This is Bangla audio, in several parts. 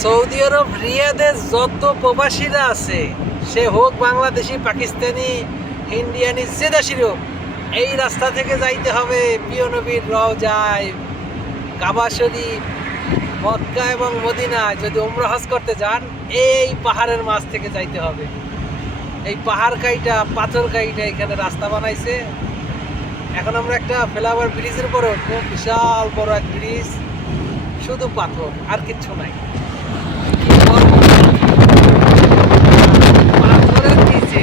সৌদি আরব রিয়াদে যত প্রবাসীরা আছে, সে হোক বাংলাদেশি, পাকিস্তানি, ইন্ডিয়ানি, যে দেশের হোক, এই রাস্তা থেকে যাইতে হবে প্রিয় নবীর রওজায়, কাবা শরীফ, মক্কা এবং মদিনায়। যদি উমরা হজ করতে যান, এই পাহাড়ের মাঝ থেকে যাইতে হবে। এই পাহাড় কাইটা, পাথর কাইটা এখানে রাস্তা বানাইছে। এখন আমরা একটা ফ্লাইওভার ব্রিজের উপরে উঠবো, বিশাল বড় এক ব্রিজ, শুধু পাথর আর কিচ্ছু নাই। পাথরের নিচে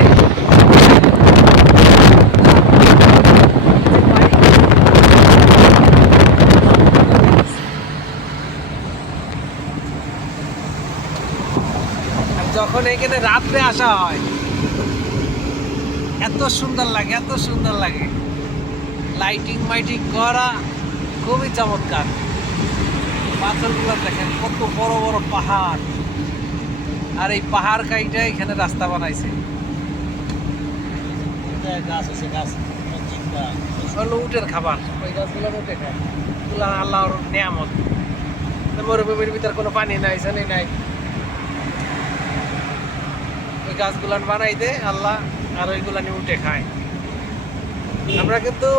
যখন এখানে রাত্রে আসা হয়, এত সুন্দর লাগে, এত সুন্দর লাগে। লাইটিং মাইটিং করা, খুবই চমৎকার। পাথরগুলো দেখেন, কত বড় বড় পাহাড়, আর এই পাহাড় কাইটা এখানে রাস্তা বানাইছে। হলো উটের খাবার, ওই গাছগুলো উঠে খায়, এগুলো আল্লাহর নিয়ামত। মরুভূমির ভিতর কোনো পানি নাই, জানি নাই, ওই গাছগুলান বানাই দে আল্লাহ, আর ওইগুলা নিয়ে উঠে খায়। আমরা কিন্তু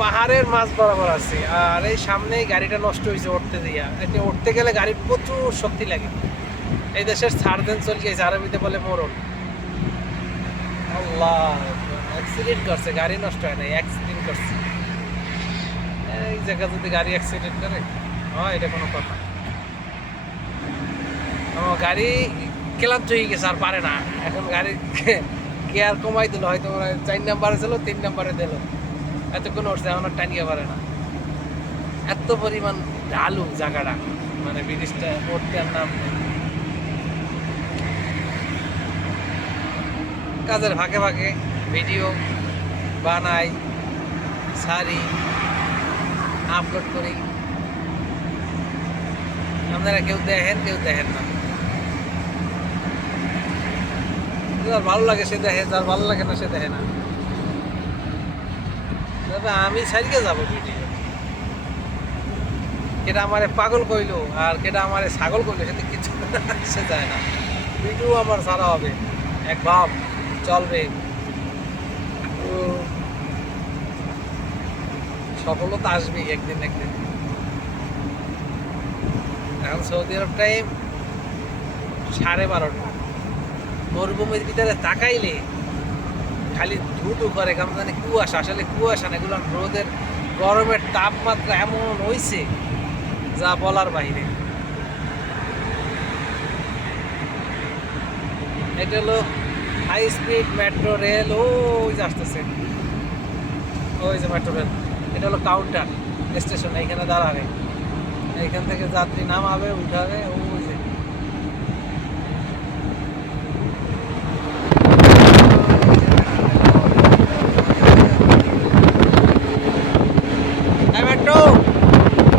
পাহাড়ের মাঝ বরাবর আছি, আর এই সামনেই গাড়িটা নষ্ট হয়েছে উঠতে দিয়া। এটা উঠতে গেলে গাড়ির প্রচুর শক্তি লাগে। এই দেশের সার্জেন চলে গেছে, আরবিতে বলে মরণ। আল্লাহ, অ্যাক্সিডেন্ট করছে, গাড়ি নষ্ট হয় নাই, অ্যাক্সিডেন্ট করছে। এই জায়গা যদি গাড়ি অ্যাক্সিডেন্ট করে, হ্যাঁ, এটা কোনো কথা। আমার গাড়ি ক্লান্ত হয়ে গেছে, আর পারে না। এখন গাড়ি গিয়ার কমাই দিল, হয়তো 4 নাম্বারে ছিল, 3 নাম্বারে দিল, এতক্ষণ উঠছে, এখন আর টানিয়ে পারে না। এত পরিমাণ ঢালু জায়গাটা, মানে ব্রিজটা উঠতে আর নাম নেই। কাজের ফাঁকে ফাঁকে ভিডিও বানাই, ছাড়ি, আপলোড করি। আপনারা কেউ দেখেন, কেউ দেখেন না। যার ভালো লাগে সে দেখে, যার ভালো লাগে না সে দেখে না। তবে আমি ছাড়িয়ে যাবো ভিডিও। কেটা আমারে পাগল কইলো আর কেটা আমারে ছাগল কইলো, সেটা কিছু সে যায় না। ভিডিও আমার ছাড়া হবে, এক ভাব চলবে। সফলতা আসবেই একদিন একদিন। এখন সৌদি আরব টাইম 12:30। মরুভূমির ভিতরে তাকাইলে খালি ধুধু করে, কেমন জানি কুয়াশা। আসলে কুয়াশা না, এগুলো রোদের গরমের তাপমাত্রা এমন হয়েছে যা বলার বাইরে। এটা হলো হাই স্পিড মেট্রো রেল, ওই যে আসতেছে, ওই যে মেট্রো রেল। এটা হলো কাউন্টার স্টেশন, এইখানে দাঁড়াবে, এইখান থেকে যাত্রী নামাবে, উঠাবে।